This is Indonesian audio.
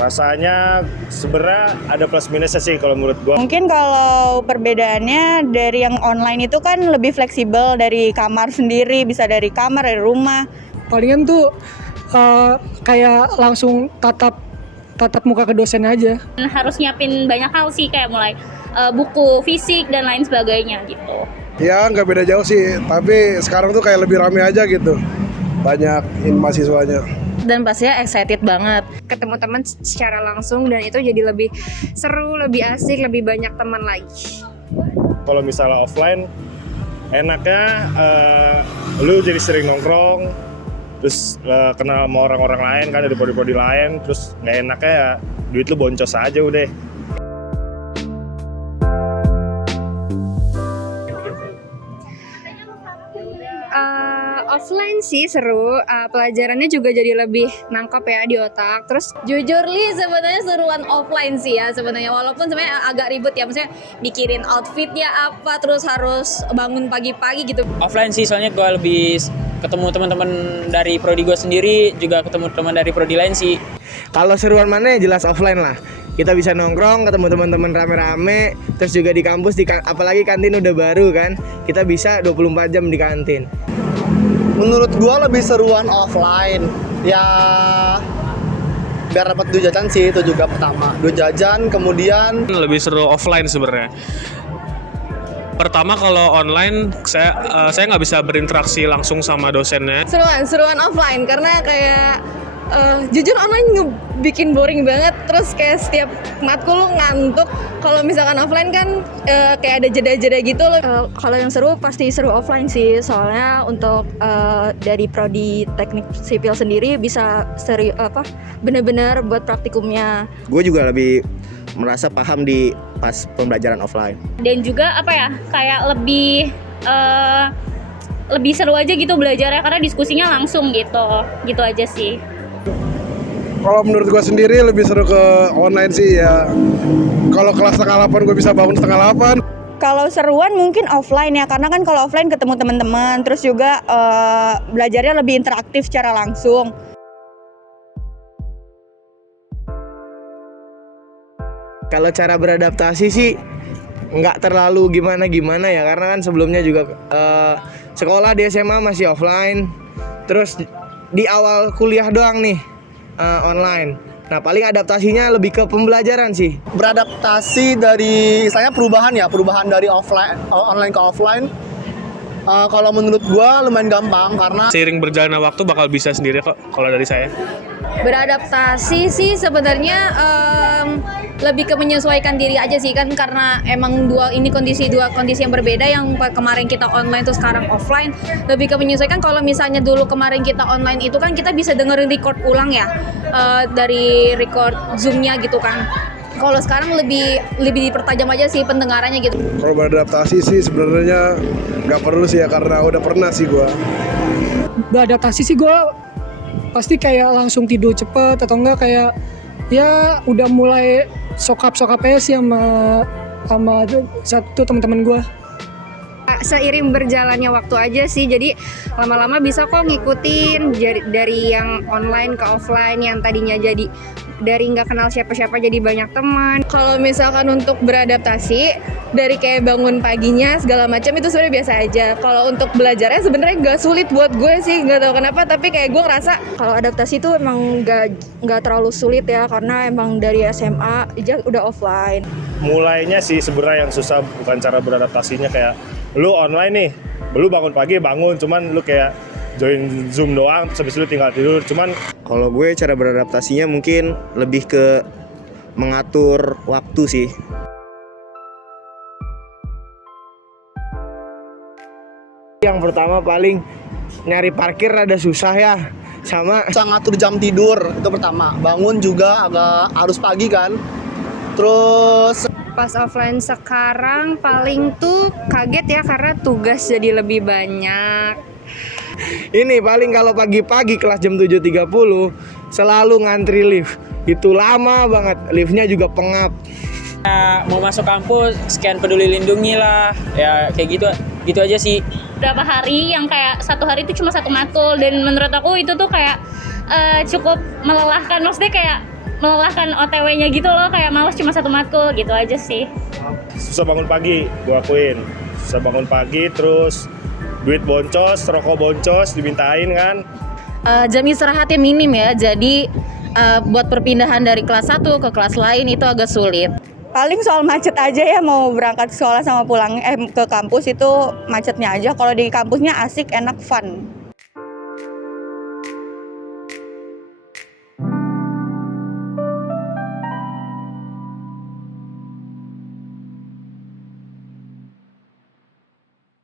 Rasanya sebenarnya ada plus minusnya sih kalau menurut gua. Mungkin kalau perbedaannya dari yang online itu kan lebih fleksibel, dari kamar sendiri, bisa dari kamar, dari rumah. Palingan tuh kayak langsung tatap muka ke dosen aja. Harus nyiapin banyak hal sih, kayak mulai buku fisik dan lain sebagainya gitu. Ya nggak beda jauh sih, tapi sekarang tuh kayak lebih rame aja gitu. Banyak mahasiswanya. Dan pastinya excited banget. Ketemu teman secara langsung dan itu jadi lebih seru, lebih asik, lebih banyak teman lagi. Kalau misalnya offline, enaknya lu jadi sering nongkrong, terus kenal sama orang-orang lain kan, dari prodi-prodi lain, terus nggak enaknya ya duit lu boncos aja udah. Offline sih seru, pelajarannya juga jadi lebih nangkep ya di otak. Terus Jujur Li, sebenarnya seruan offline sih ya sebenarnya, walaupun sebenarnya agak ribet ya, maksudnya mikirin outfitnya apa, terus harus bangun pagi-pagi gitu. Offline sih, soalnya gue lebih ketemu teman-teman dari prodi gue sendiri, juga ketemu teman dari prodi lain sih. Kalau seruan mana ya jelas offline lah. Kita bisa nongkrong, ketemu teman-teman rame-rame, terus juga di kampus, apalagi kantin udah baru kan, kita bisa 24 jam di kantin. Menurut gua lebih seruan offline. Ya biar dapat duit jajan sih, itu juga pertama. Duit jajan, kemudian lebih seru offline sebenarnya. Pertama kalau online saya nggak bisa berinteraksi langsung sama dosennya. Seruan offline karena kayak jujur online bikin boring banget, terus kayak setiap matkul ngantuk. Kalau misalkan offline kan kayak ada jeda-jeda gitu loh. Kalau yang seru pasti seru offline sih, soalnya untuk dari prodi teknik sipil sendiri bisa bener-bener buat praktikumnya. Gue juga lebih merasa paham di pas pembelajaran offline. Dan juga kayak lebih seru aja gitu belajarnya, karena diskusinya langsung gitu aja sih. Kalau menurut gue sendiri lebih seru ke online sih ya. Kalau kelas setengah 8 gue bisa bangun setengah 8. Kalau seruan mungkin offline ya, karena kan kalau offline ketemu teman-teman, terus juga belajarnya lebih interaktif secara langsung. Kalau cara beradaptasi sih nggak terlalu gimana ya, karena kan sebelumnya juga sekolah di SMA masih offline, terus di awal kuliah doang nih online. Nah paling adaptasinya lebih ke pembelajaran sih. beradaptasi dari istilahnya perubahan dari online ke offline. Kalau menurut gua lumayan gampang karena Seiring berjalannya waktu bakal bisa sendiri kok kalau dari saya. Beradaptasi sih sebenarnya lebih ke menyesuaikan diri aja sih, kan karena emang dua kondisi yang berbeda, yang kemarin kita online tuh sekarang offline. Lebih ke menyesuaikan. Kalau misalnya dulu kemarin kita online itu kan kita bisa dengerin record ulang ya, dari record Zoom-nya gitu kan. Kalau sekarang lebih dipertajam aja sih pendengarannya gitu. Kalau beradaptasi sih sebenarnya nggak perlu sih ya, karena udah pernah sih gua. Beradaptasi sih gue pasti kayak langsung tidur cepet, atau enggak kayak ya udah mulai sokap-sokapnya sih sama satu teman-teman gue. seiring berjalannya waktu aja sih, jadi lama-lama bisa kok ngikutin dari yang online ke offline, yang tadinya jadi dari nggak kenal siapa-siapa jadi banyak teman. Kalau misalkan untuk beradaptasi dari kayak bangun paginya segala macam itu sebenarnya biasa aja. Kalau untuk belajarnya sebenarnya nggak sulit buat gue sih, nggak tahu kenapa, tapi kayak gue ngerasa kalau adaptasi itu emang nggak terlalu sulit ya, karena emang dari SMA aja udah offline. Mulainya sih sebenarnya yang susah bukan cara beradaptasinya, kayak lu online nih, lu bangun pagi bangun, cuman lu kayak join Zoom doang, habis itu tinggal tidur. Cuman kalau gue cara beradaptasinya mungkin lebih ke mengatur waktu sih. Yang pertama paling nyari parkir rada susah ya, sama bisa ngatur jam tidur, itu pertama. Bangun juga agak harus pagi kan. Terus Pas offline sekarang paling tuh kaget ya, karena tugas jadi lebih banyak. ini paling kalau pagi-pagi kelas jam 7.30 selalu ngantri lift. Itu lama banget, liftnya juga pengap. Mau masuk kampus scan peduli lindungi lah, ya kayak gitu aja sih. Berapa hari yang kayak satu hari itu cuma satu matkul, dan menurut aku itu tuh kayak cukup melelahkan. Maksudnya kayak melelahkan OTW-nya gitu loh, kayak males cuma satu matkul gitu aja sih. Susah bangun pagi, gue akuin. Susah bangun pagi, terus duit boncos, rokok boncos dimintain kan. Jam istirahatnya minim ya, jadi buat perpindahan dari kelas 1 ke kelas lain itu agak sulit. Paling soal macet aja ya, mau berangkat sekolah sama pulang ke kampus itu macetnya aja. Kalau di kampusnya asik, enak, fun.